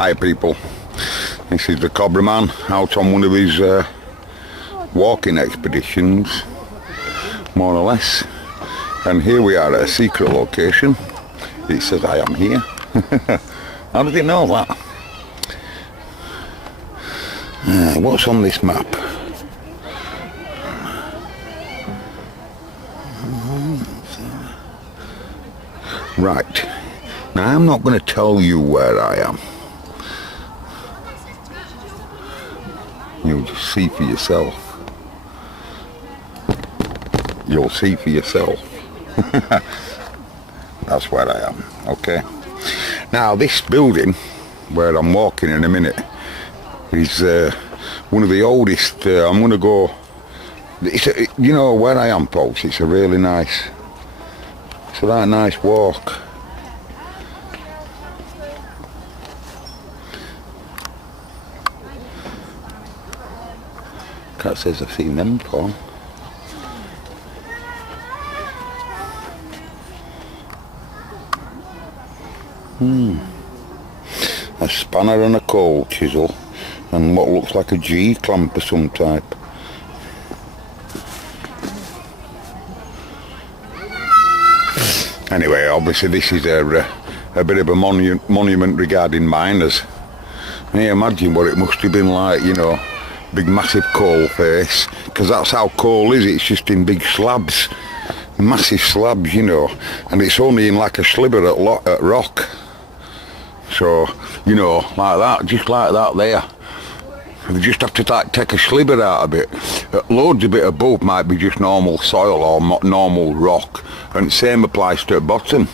Hi people, this is the Cobra Man out on one of his walking expeditions, more or less. And here we are at a secret location. It says I am here. How did it know that? What's on this map? Right, now I'm not going to tell you where I am. You'll just see for yourself. You'll see for yourself. That's where I am, okay? Now this building, where I'm walking in a minute, is one of the oldest. I'm going to go, you know where I am, folks, it's a really nice, it's a right nice walk. Cat says I've seen them before. A spanner and a coal chisel and what looks like a G-clamp of some type. Anyway, obviously this is a bit of a monument regarding miners. Can you imagine what it must have been like, you know, big massive coal face, because that's how coal is, it's just in big slabs, massive slabs, you know, and it's only in like a sliver at rock. So, you know, like that, just like that there. They just have to like take a sliver out of it. Loads of it above might be just normal soil or normal rock, and the same applies to the bottom.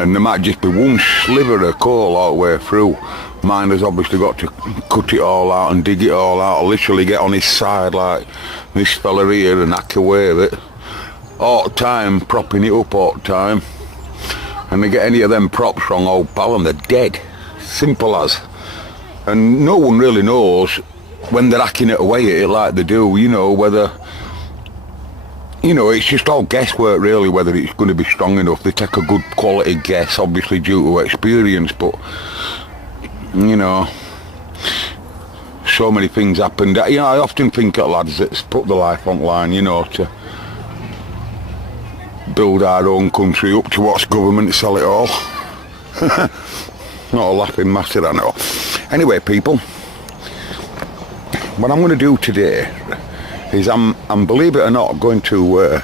And there might just be one sliver of coal all the way through. Miners obviously got to cut it all out and dig it all out, literally get on his side like this fella here and hack away with it. All the time, propping it up all the time. And they get any of them props wrong, old pal, and they're dead. Simple as. And no one really knows when they're hacking it away at it like they do, you know, whether, you know, it's just all guesswork really, whether it's going to be strong enough. They take a good quality guess, obviously due to experience, but, you know, so many things happened. You know, I often think of lads that put their life on line, you know, to build our own country up to watch government sell it all. Not a laughing matter, I know. Anyway, people, what I'm going to do today is I'm believe it or not, going to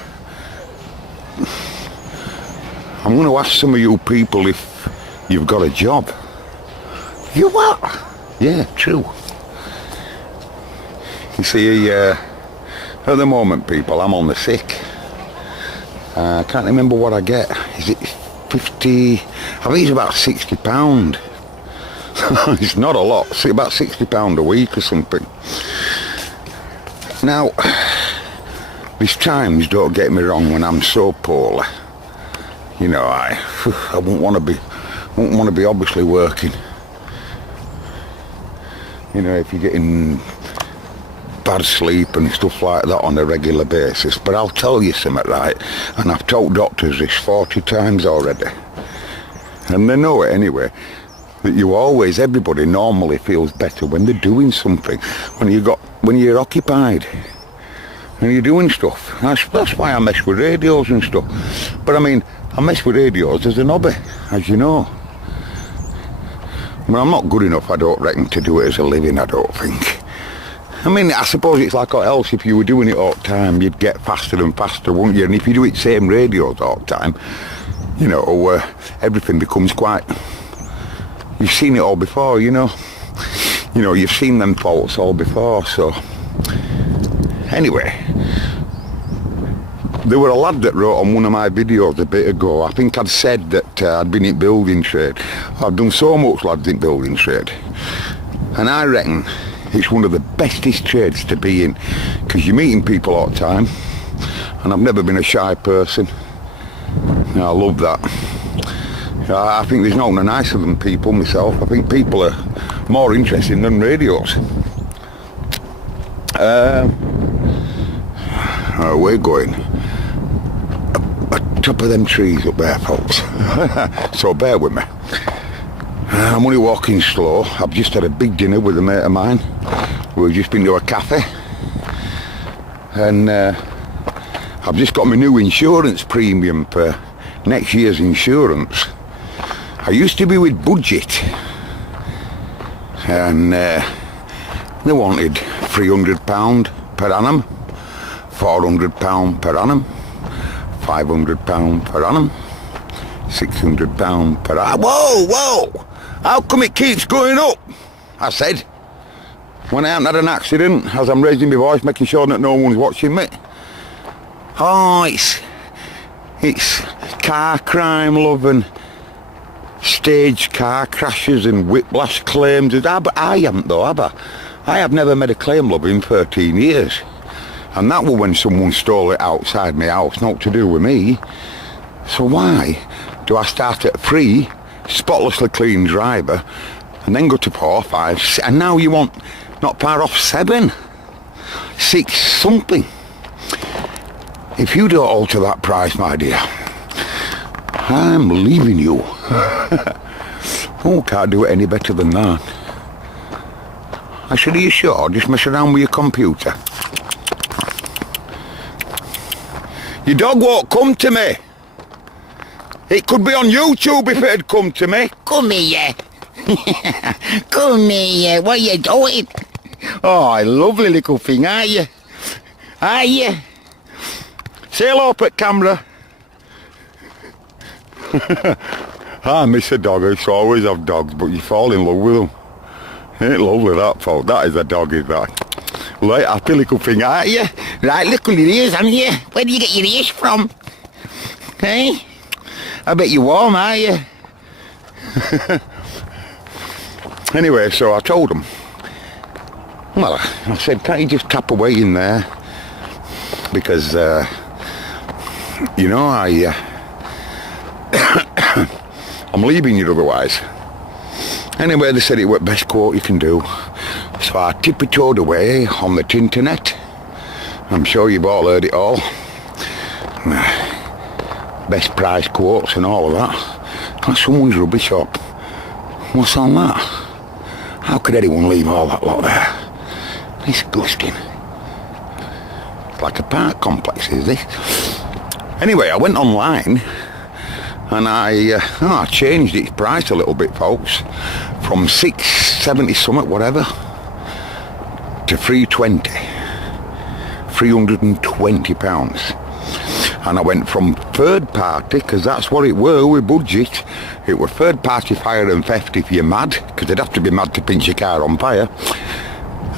I'm going to ask some of you people if you've got a job. You what? Yeah, true. You see, at the moment, people, I'm on the sick. I can't remember what I get. Is it 50? I think it's about £60. It's not a lot. It's about £60 a week or something. Now, there's times, don't get me wrong, when I'm so poorly. You know, I wouldn't want to be obviously working. You know, if you're getting bad sleep and stuff like that on a regular basis. But I'll tell you something, right? And I've told doctors this 40 times already. And they know it anyway. That everybody normally feels better when they're doing something. When you're occupied. And you're doing stuff. That's why I mess with radios and stuff. But I mean, I mess with radios as an hobby, as you know. I mean, I'm not good enough, I don't reckon, to do it as a living, I don't think. I mean, I suppose it's like what else, if you were doing it all the time, you'd get faster and faster, wouldn't you? And if you do it same radios all the time, you know, everything becomes quite... You've seen it all before, you know. You know, you've seen them faults all before, so... Anyway, there were a lad that wrote on one of my videos a bit ago. I think I'd said that I'd been in building trade. I've done so much, lads, in building trade. And I reckon it's one of the bestest trades to be in, because you're meeting people all the time. And I've never been a shy person. And I love that. I think there's nothing nicer than people myself. I think people are more interesting than radios. We're going at top of them trees up there, folks. So bear with me. I'm only walking slow. I've just had a big dinner with a mate of mine. We've just been to a cafe. And I've just got my new insurance premium for next year's insurance. I used to be with Budget. And they wanted £300 per annum, £400 per annum, £500 per annum, £600 per annum. Whoa! How come it keeps going up? I said, when I haven't had an accident, as I'm raising my voice, making sure that no one's watching me. Oh, it's car crime, love, and staged car crashes and whiplash claims. I haven't though, have I? I have never made a claim, love, in 13 years. And that was when someone stole it outside my house, not to do with me. So why do I start at 3, spotlessly clean driver, and then go to 4, 5, and now you want not far off 7, 6 something? If you don't alter that price, my dear, I'm leaving you. Oh, can't do it any better than that. I said, are you sure? Just mess around with your computer. Your dog won't come to me. It could be on YouTube if it had come to me. Come here. Come here. What are you doing? Oh, a lovely little thing, are you? Are you? Say hello up at camera. I miss a dog. I used to always have dogs, but you fall in love with them. Ain't lovely, that, folk. That is a dog, is that? Right, happy little thing, aren't you? Right, look at your ears, haven't you? Where do you get your ears from? Hey? I bet you're warm, are you? Anyway, so I told him. Well, I said, can't you just tap away in there? Because, you know, I'm leaving you otherwise. Anyway, they said it was the best quote you can do. So I tippy-toed away on the tinternet. I'm sure you've all heard it all. Best price quotes and all of that. That's someone's rubbish shop. What's on that? How could anyone leave all that lot there? It's disgusting. It's like a park complex, is this? Anyway, I went online and I changed its price a little bit, folks, from $670 something, whatever, to £320. And I went from third party, because that's what it were with Budget. It were third party fire and theft if you're mad, because they'd have to be mad to pinch your car on fire.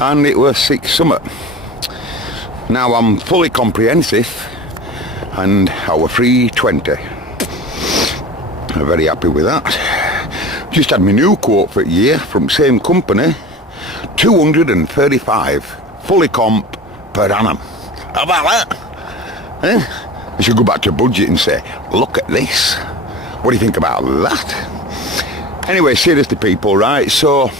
And it was 6 something. Now I'm fully comprehensive, and I were $320. I'm very happy with that. Just had my new quote for a year from same company, $235 fully comp per annum. How about that? Eh? I should go back to Budget and say, look at this. What do you think about that? Anyway, seriously people, right, so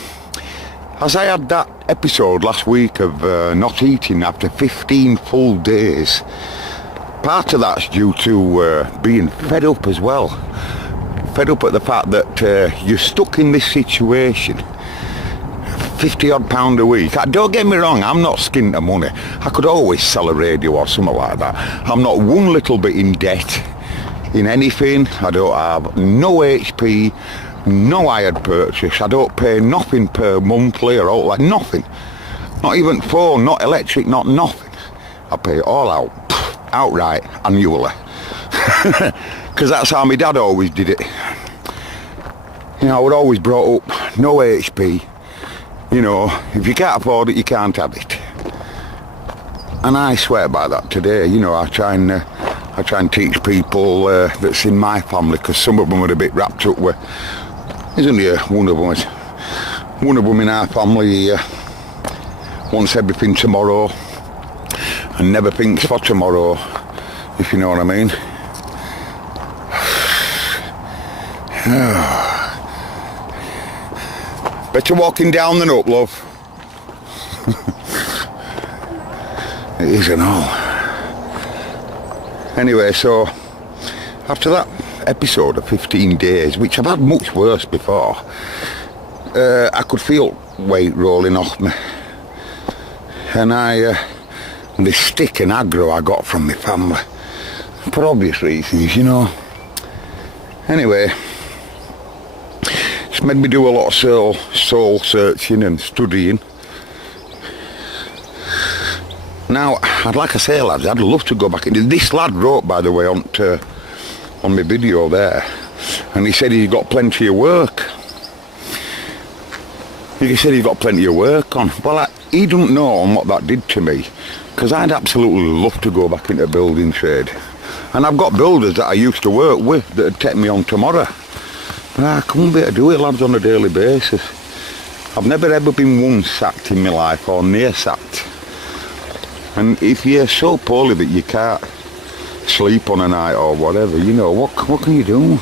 as I had that episode last week of not eating after 15 full days, part of that's due to being fed up as well. Fed up at the fact that you're stuck in this situation. £50 odd a week. Don't get me wrong, I'm not skint of money. I could always sell a radio or something like that. I'm not one little bit in debt in anything. I don't have no HP, no hired purchase. I don't pay nothing per monthly or all, like nothing. Not even phone, not electric, not nothing. I pay it all out, outright, annually. Because that's how my dad always did it. You know, I was always brought up, no HP. You know, if you can't afford it, you can't have it. And I swear by that today. You know, I try and teach people that's in my family, because some of them are a bit wrapped up with, isn't there, one of them in our family wants everything tomorrow and never thinks for tomorrow, if you know what I mean. Better walking down than up, love. It is and all. Anyway, so after that episode of 15 days, which I've had much worse before, I could feel weight rolling off me. And the stick and aggro I got from my family, for obvious reasons, you know. Anyway, it's made me do a lot of soul searching and studying. Now, like I say, lads, I'd love to go back into this. Lad wrote, by the way, on my video there, and he said he's got plenty of work. He said he's got plenty of work on. Well, he don't know what that did to me, because I'd absolutely love to go back into building trade. And I've got builders that I used to work with that would take me on tomorrow. But I couldn't be able to do it, lads, on a daily basis. I've never ever been once sacked in my life, or near sacked. And if you're so poorly that you can't sleep on a night or whatever, you know, what can you do?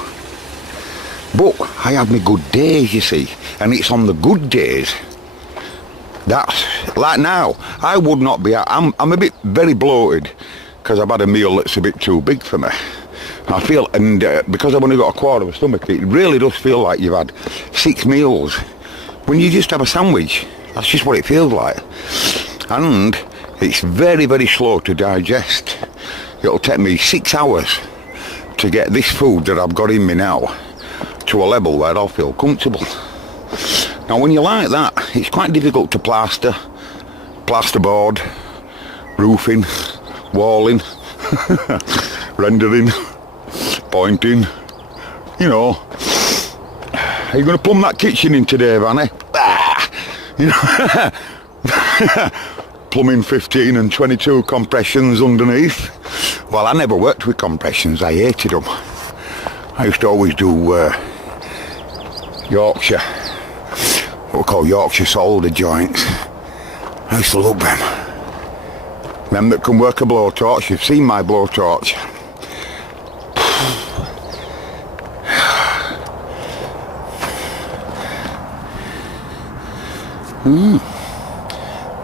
But I have my good days, you see, and it's on the good days. That's, like now, I would not be, I'm a bit very bloated, because I've had a meal that's a bit too big for me. I feel, and because I've only got a quarter of a stomach, it really does feel like you've had 6 meals. When you just have a sandwich, that's just what it feels like. And it's very, very slow to digest. It'll take me 6 hours to get this food that I've got in me now to a level where I'll feel comfortable. Now, when you're like that, it's quite difficult to plasterboard, roofing, walling, rendering, pointing, you know. Are you going to plumb that kitchen in today, Vanny? You know, plumbing 15 and 22 compressions underneath. Well, I never worked with compressions, I hated them. I used to always do Yorkshire, what we call Yorkshire solder joints. I used to love them. Them that can work a blowtorch, you've seen my blowtorch.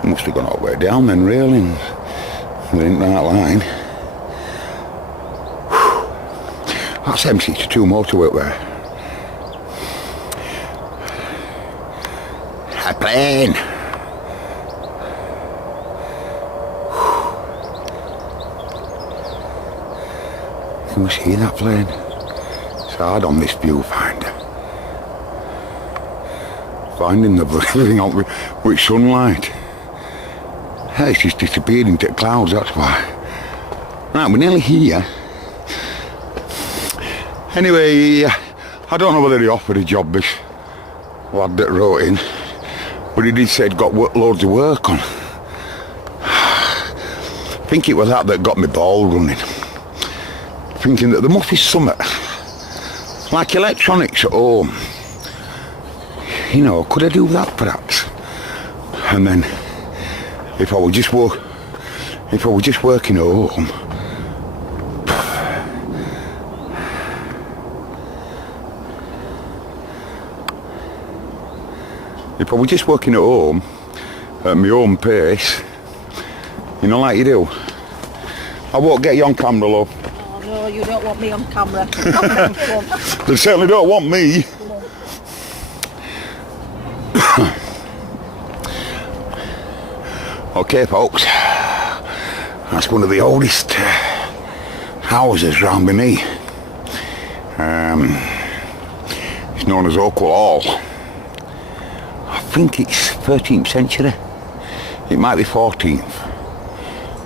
Must have gone all the way down then, railings. Within that line. That's M62 motorway there. A plane. Can we see that plane? It's hard on this viewfinder. Finding the thing out with sunlight. Yeah, it's just disappeared into the clouds, that's why. Right, we're nearly here. Anyway, I don't know whether he offered a job, this lad that wrote in, but he did say he'd got loads of work on. I think it was that got me ball running. Thinking that there must be something, like electronics at home. You know, could I do that perhaps? And then, if I were just working at home, if I were just working at home, at my own pace, you know, like you do, I won't get you on camera, love. Oh no, you don't want me on camera. They certainly don't want me. Okay, folks, that's one of the oldest houses round by me. It's known as Oakwell Hall. I think it's 13th century. It might be 14th.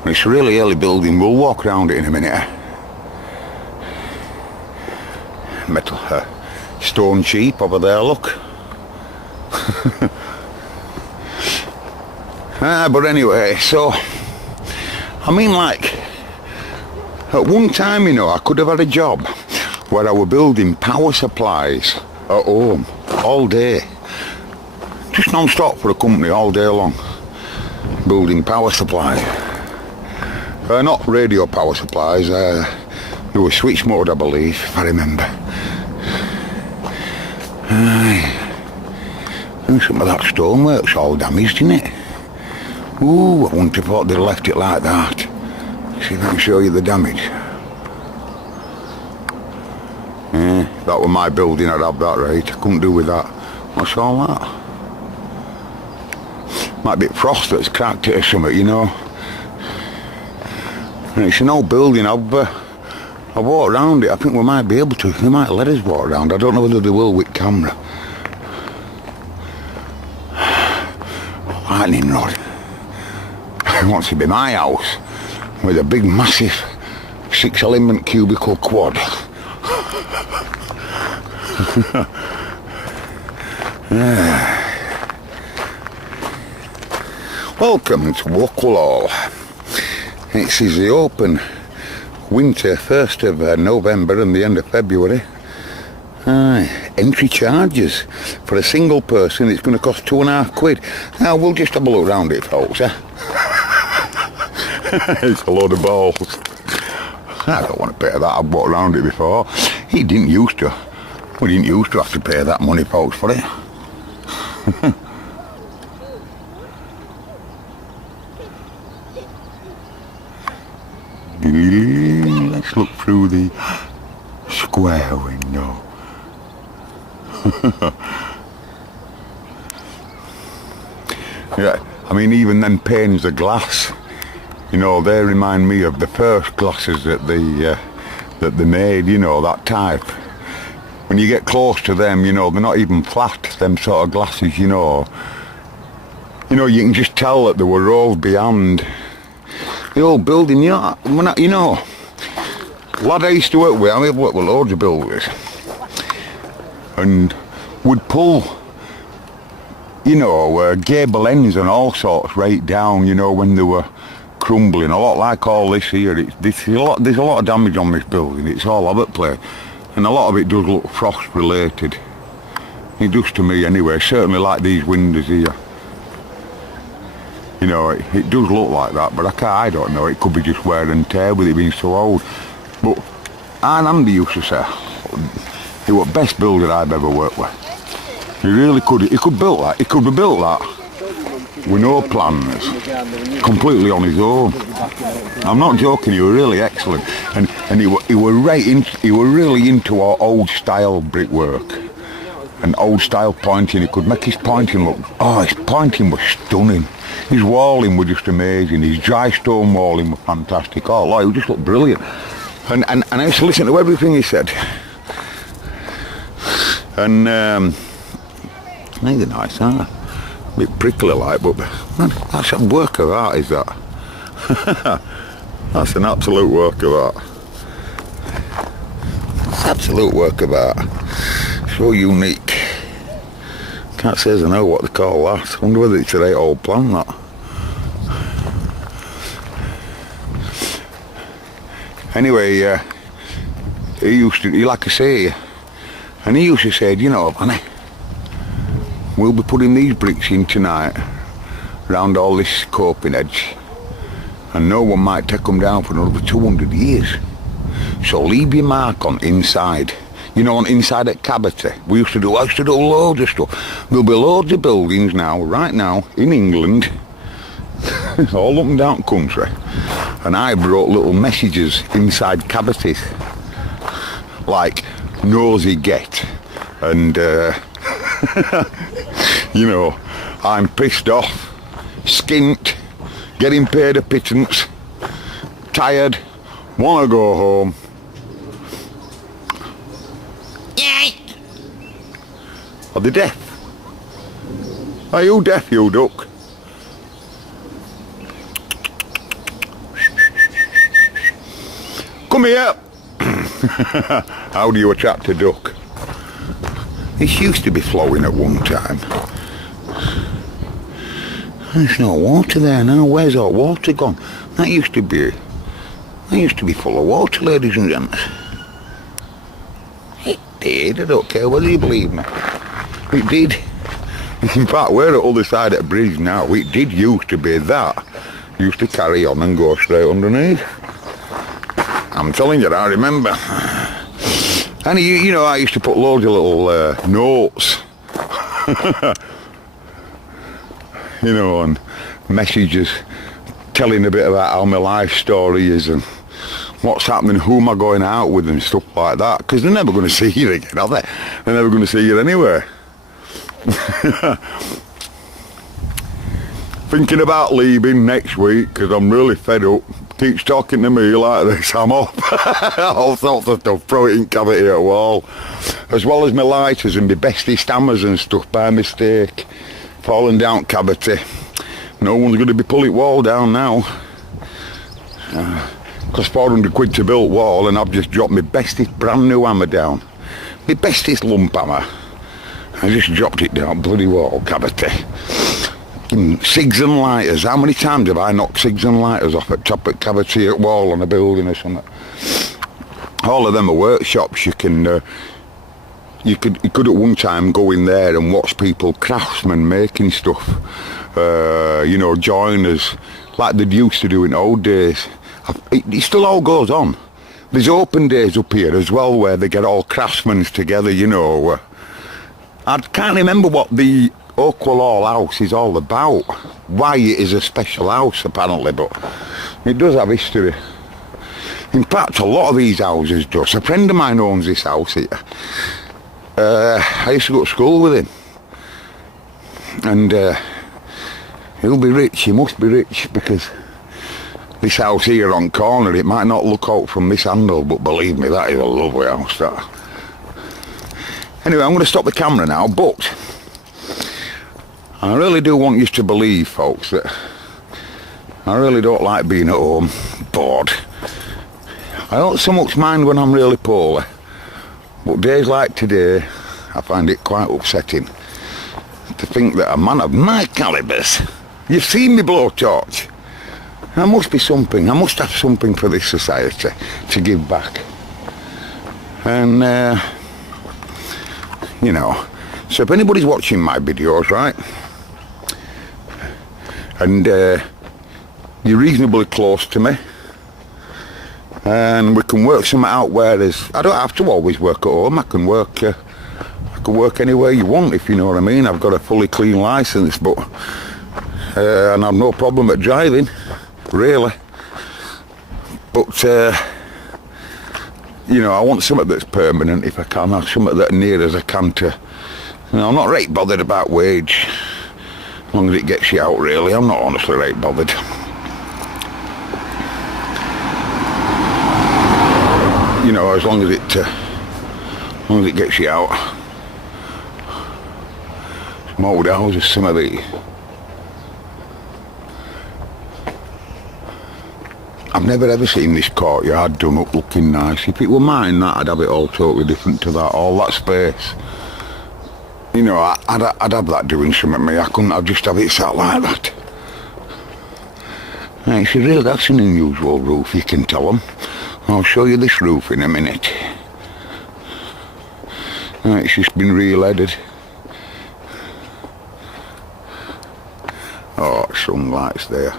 It's a really early building. We'll walk around it in a minute. Metal, stone cheap over there, look. But anyway, so, I mean, like, at one time, you know, I could have had a job where I were building power supplies at home all day. Just non-stop for a company all day long. Building power supplies. Not radio power supplies, they were switch mode, I believe, if I remember. And some of that stonework's all damaged, isn't it? Ooh, I wouldn't have thought they'd left it like that. See if I can show you the damage. that were my building, I'd have that right. I couldn't do with that. What's all that? Might be frost that's cracked it or something, you know. And it's an old building. I've walked around it. I think we might be able to. They might let us walk around. I don't know whether they will with camera. Lightning rod. It wants to be my house with a big, massive 6-element cubicle quad. Welcome to Walkwall. It says the open winter 1st of November and the end of February. Entry charges for a single person, it's going to cost £2.50. Now we'll just have a look round it, folks. It's a load of balls. I don't want to pay that. I've walked around it before. We didn't used to have to pay that money, folks, for it. Let's look through the square window. Yeah, I mean, even them panes of glass, you know, they remind me of the first glasses that they made, you know, that type. When you get close to them, you know, they're not even flat, them sort of glasses, you know. You know, you can just tell that they were rolled beyond the old building, you know. Lad I used to work with, I mean, I've worked with loads of builders, and would pull, you know, gable ends and all sorts right down, you know, when they were crumbling. A lot like all this here. There's a lot of damage on this building. It's all over the place, and a lot of it does look frost related. It does to me anyway. Certainly like these windows here. You know, it does look like that, but I don't know. It could be just wear and tear with it being so old. But Andy used to say, he was the best builder I've ever worked with. He really could. He could build that. He could have built that with no plans, completely on his own. I'm not joking. He was really excellent, and he were really into our old style brickwork and old style pointing. He could make his pointing look. Oh, his pointing was stunning. His walling was just amazing. His dry stone walling was fantastic. Oh, Lord, he just looked brilliant. And I used to listen to everything he said. And I think they're nice, aren't they? A bit prickly like, but man, that's a work of art, is that? That's an absolute work of art. It's absolute work of art. So unique. Can't say as I know what they call that. I wonder whether it's a right old plan, that. Anyway, he like I say, and he used to say, you know, Vanny, we'll be putting these bricks in tonight round all this coping edge, and no one might take them down for another 200 years. So leave your mark on inside. You know, on inside at Cabotty, I used to do loads of stuff. There'll be loads of buildings now, right now, in England, all up and down country, and I wrote little messages inside Cabotties, like nosy get, and you know, I'm pissed off, skint, getting paid a pittance, tired, wanna go home. Yay! Are they deaf? Are you deaf, you duck? Come here! How do you attract a duck? This used to be flowing at one time. There's no water there now. Where's all water gone? That used to be full of water, ladies and gents. It did. I don't care whether you believe me. It did. In fact, we're at the other side of the bridge now. It did used to be that. Used to carry on and go straight underneath. I'm telling you, I remember. And you know, I used to put loads of little notes, you know, and messages telling a bit about how my life story is and what's happening, who am I going out with and stuff like that, because they're never going to see you again, are they? They're never going to see you anyway. Thinking about leaving next week because I'm really fed up. Keeps talking to me like this, I'm off. All sorts of stuff, throw it in cavity at a wall. As well as my lighters and my bestie stammers and stuff by mistake. Falling down cavity. No one's going to be pulling wall down now. Cost 400 quid to build wall and I've just dropped my bestest brand new hammer down. My bestest lump hammer. I just dropped it down bloody wall cavity. Cigs and lighters. How many times have I knocked cigs and lighters off at top of cavity at wall on a building or something? All of them are workshops. You can you could at one time go in there and watch people, craftsmen, making stuff. You know, joiners, like they used to do in old days. It still all goes on. There's open days up here as well where they get all craftsmen together, you know. I can't remember what the Oakwell Hall house is all about. Why it is a special house apparently, but it does have history. In fact, a lot of these houses does. A friend of mine owns this house here. I used to go to school with him. And he'll be rich, he must be rich, because this house here on corner, it might not look out from this handle, but believe me, that is a lovely house, that. Anyway, I'm going to stop the camera now, but I really do want you to believe, folks, that I really don't like being at home, bored. I don't so much mind when I'm really poorly, but days like today, I find it quite upsetting to think that a man of my calibers, you've seen me blowtorch, there must be something, I must have something for this society to give back. And, you know, so if anybody's watching my videos, right, and you're reasonably close to me, and we can work something out where there's, I don't have to always work at home, I can work anywhere you want, if you know what I mean. I've got a fully clean licence, but and I've no problem at driving, really. But you know, I want something that's permanent if I can, or something that near as I can to, you know, I'm not right bothered about wage, as long as it gets you out, really. I'm not honestly right bothered. You know, as long as it gets you out. Some old houses, some of these. I've never ever seen this courtyard done up looking nice. If it were mine, that I'd have it all totally different to that. All that space. You know, I'd have that doing something to me. I couldn't. I'd just have it sat like that. Actually, that's an unusual roof, you can tell them. I'll show you this roof in a minute. It's just been re-leaded. Oh, some lights there.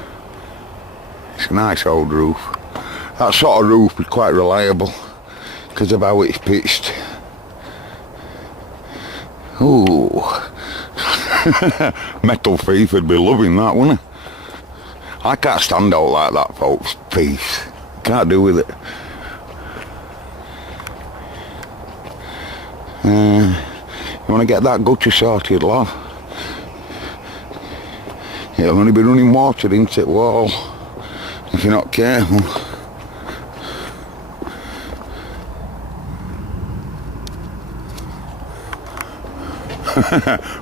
It's a nice old roof. That sort of roof is quite reliable because of how it's pitched. Ooh. Metal thief would be loving that, wouldn't he? I can't stand out like that, folks. Peace. Can't do with it. You want to get that gutter sorted, lad? It'll only be running water into the wall if you're not careful.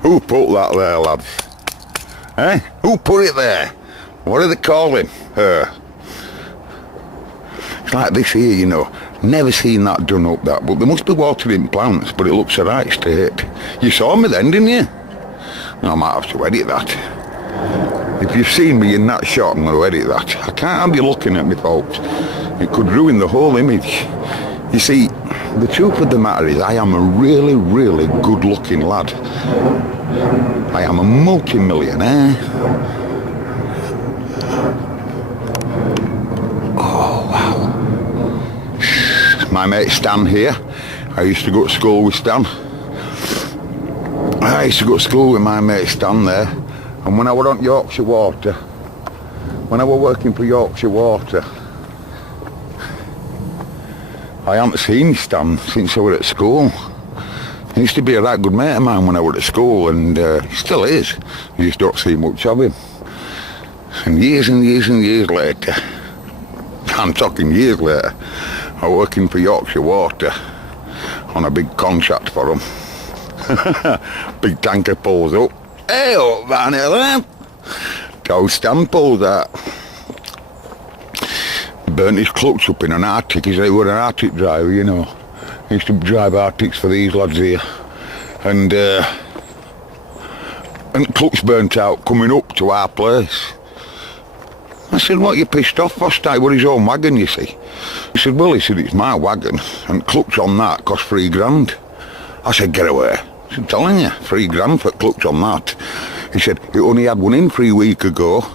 Who put that there, lads? Eh? Who put it there? What do they call him? It's like this here, you know. Never seen that done up that, but there must be watering plants, but it looks a right state. You saw me then, didn't you? I might have to edit that. If you've seen me in that shot, I'm going to edit that. I can't have you looking at me, folks. It could ruin the whole image. You see, the truth of the matter is I am a really, really good-looking lad. I am a multi-millionaire. My mate Stan here. I used to go to school with Stan. I used to go to school with my mate Stan there. And when I was on Yorkshire Water, when I was working for Yorkshire Water, I haven't seen Stan since I was at school. He used to be a right good mate of mine when I was at school, and he still is. You just don't see much of him. And years later, I'm talking years later, I'm working for Yorkshire Water on a big contract for them. Big tanker pulls up. Hey up, Van Helen! Joe Stan pulls out. Burnt his clutch up in an Arctic. He was an Arctic driver, you know. He used to drive Arctics for these lads here. And clutch burnt out coming up to our place. I said, what, you pissed off for? It was his own wagon, you see. He said, well, it's my wagon, and clutch on that cost £3,000. I said, get away. I said, telling you, £3,000 for clutch on that. He said, it only had one in 3 weeks ago.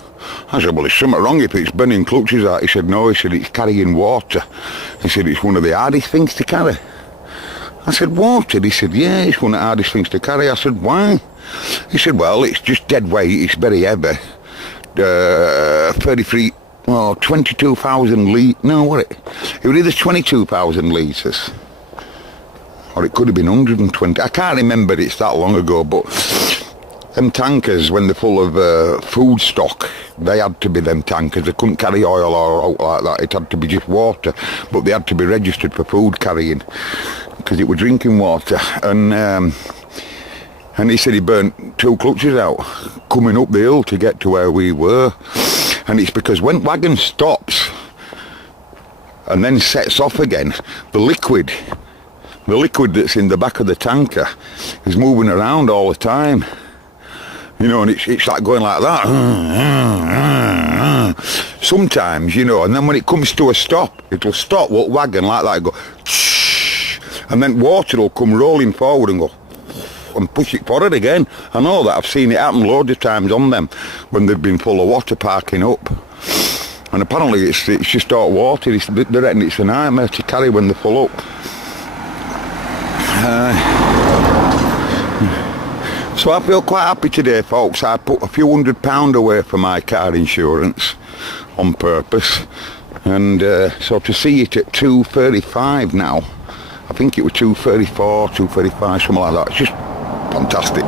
I said, well, there's something wrong if it's burning clutches out. He said, no, he said, it's carrying water. He said, it's one of the hardest things to carry. I said, water? He said, yeah, it's one of the hardest things to carry. I said, why? He said, well, it's just dead weight, it's very heavy. 22,000 litres. No, what it was either 22,000 litres, or it could have been 120. I can't remember, it's that long ago, but them tankers, when they're full of food stock, they had to be them tankers. They couldn't carry oil or out like that. It had to be just water, but they had to be registered for food carrying, because it was drinking water. And he said he burnt 2 clutches out coming up the hill to get to where we were. And it's because when wagon stops and then sets off again, the liquid that's in the back of the tanker is moving around all the time. You know, and it's like going like that. Sometimes, you know, and then when it comes to a stop, it'll stop what wagon like that and go, and then water will come rolling forward and go, and push it forward again. I know that, I've seen it happen loads of times on them when they've been full of water parking up. And apparently it's just hot water. They reckon it's a nightmare to carry when they're full up. So I feel quite happy today, folks. I put a few £100 away for my car insurance on purpose, and so to see it at £235 now, I think it was £234, £235, something like that. It's just fantastic.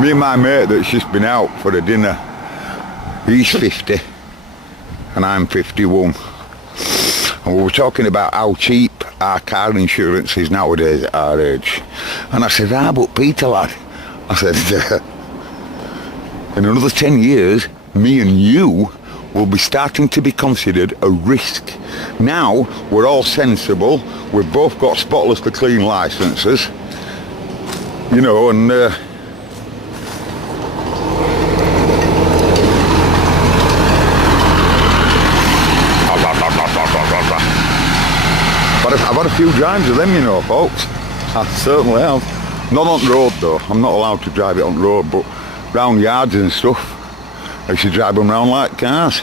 Me and my mate that's just been out for a dinner, he's 50 and I'm 51, and we were talking about how cheap our car insurance is nowadays at our age. And I said, but Peter lad, I said, in another 10 years, me and you will be starting to be considered a risk. Now, we're all sensible, we've both got spotless to clean licences, you know, and I've had a few drives of them, you know, folks. I certainly have. Not on the road though, I'm not allowed to drive it on the road, but round yards and stuff, I used to drive them round like cars.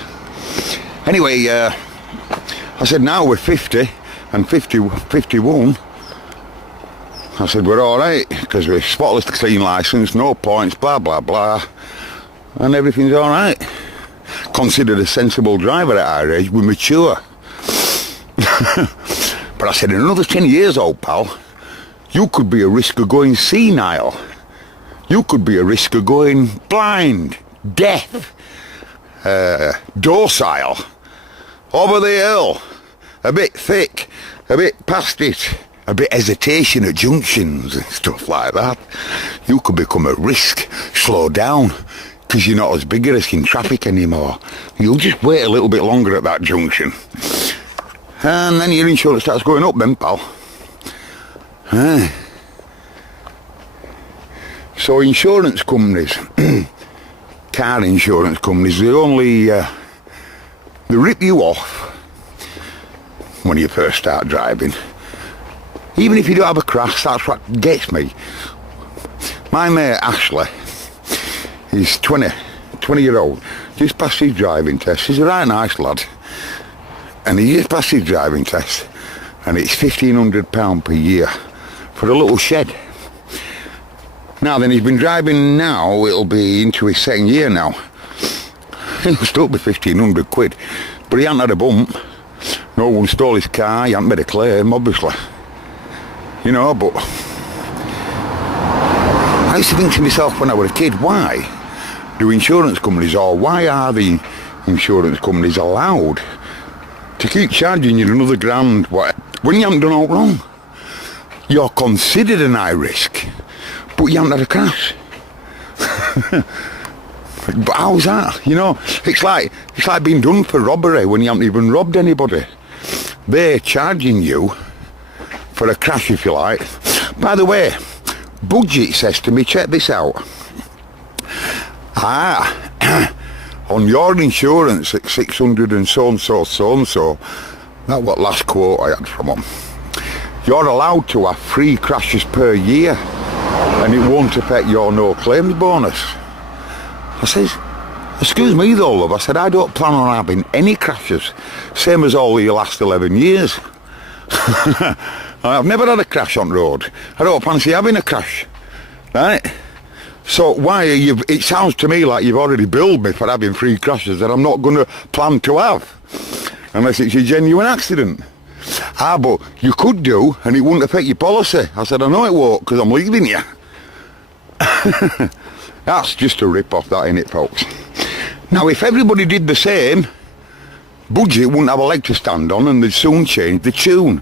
Anyway, I said now we're 50 and 51. I said we're alright, because we're spotless to clean licence, no points, blah blah blah, and everything's alright. Considered a sensible driver at our age, we're mature. But I said, in another 10 years, old pal, you could be a risk of going senile. You could be a risk of going blind, deaf, docile, over the hill, a bit thick, a bit past it, a bit hesitation at junctions and stuff like that. You could become a risk, slow down, because you're not as big a risk in traffic anymore. You'll just wait a little bit longer at that junction. And then your insurance starts going up then, pal. So insurance companies, car insurance companies, they rip you off when you first start driving. Even if you don't have a crash, that's what gets me. My mate Ashley, he's 20-year-old, just passed his driving test. He's a right nice lad. And he just passed his driving test, and it's £1,500 per year for a little shed. Now then, he's been driving now, it'll be into his second year now. It'll still be 1,500 quid, but he hasn't had a bump. No one stole his car, he hadn't made a claim, obviously. You know, but I used to think to myself when I was a kid, why do insurance companies, or why are the insurance companies allowed to keep charging you another grand when you haven't done all wrong? You're considered an high risk, but you haven't had a crash. But how's that? You know, it's like being done for robbery when you haven't even robbed anybody. They're charging you for a crash, if you like. By the way, Budget says to me, check this out. On your insurance at 600 and so-and-so, that what last quote I had from them, you're allowed to have 3 crashes per year and it won't affect your no claims bonus. I says, excuse me though, love. I said, I don't plan on having any crashes, same as all the last 11 years. I've never had a crash on road. I don't fancy having a crash, right? So why are you, it sounds to me like you've already billed me for having 3 crashes that I'm not going to plan to have, unless it's a genuine accident. But you could do, and it wouldn't affect your policy. I said, I know it won't, because I'm leaving you. That's just a rip-off, that, ain't it, folks? Now, if everybody did the same, Budget wouldn't have a leg to stand on, and they'd soon change the tune.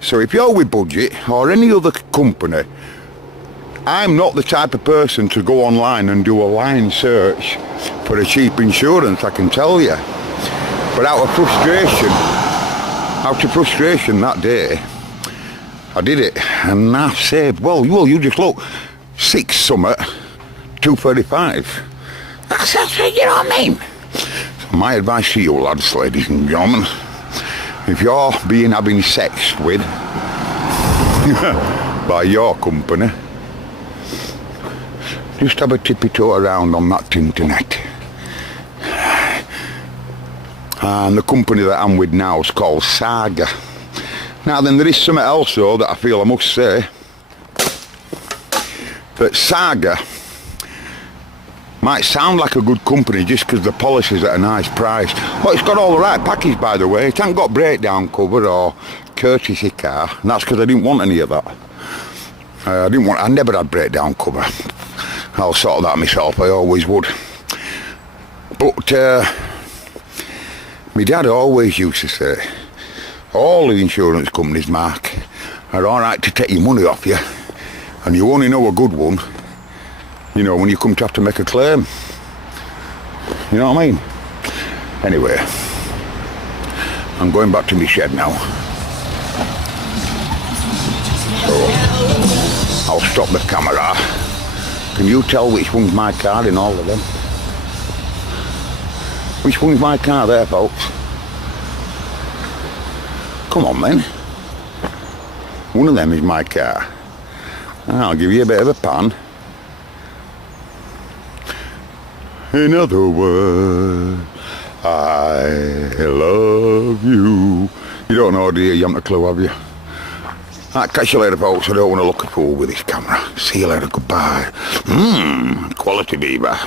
So if you're with Budget, or any other company, I'm not the type of person to go online and do a line search for a cheap insurance, I can tell you. But out of frustration that day, I did it, and I saved, well, you just look, 6 summer, 235. That's you know what I mean? So my advice to you lads, ladies and gentlemen, if you're being having sex with by your company, just have a tippy-toe around on that internet. And the company that I'm with now is called Saga. Now then, there is something else though that I feel I must say. That Saga might sound like a good company just because the policy's at a nice price. Well, it's got all the right package, by the way. It hasn't got breakdown cover or courtesy car, and that's because I didn't want any of that. I never had breakdown cover. I'll sort that myself, I always would. But my dad always used to say, all the insurance companies, Mark, are alright to take your money off you, and you only know a good one, you know, when you come to have to make a claim. You know what I mean? Anyway, I'm going back to my shed now. So, I'll stop the camera. Can you tell which one's my car in all of them? Which one's my car there, folks? Come on, then. One of them is my car. I'll give you a bit of a pan. In other words, I love you. You don't know, do you? You haven't a clue, have you? Right, catch you later, folks. I don't want to look a fool with this camera. See you later. Goodbye. Quality beaver.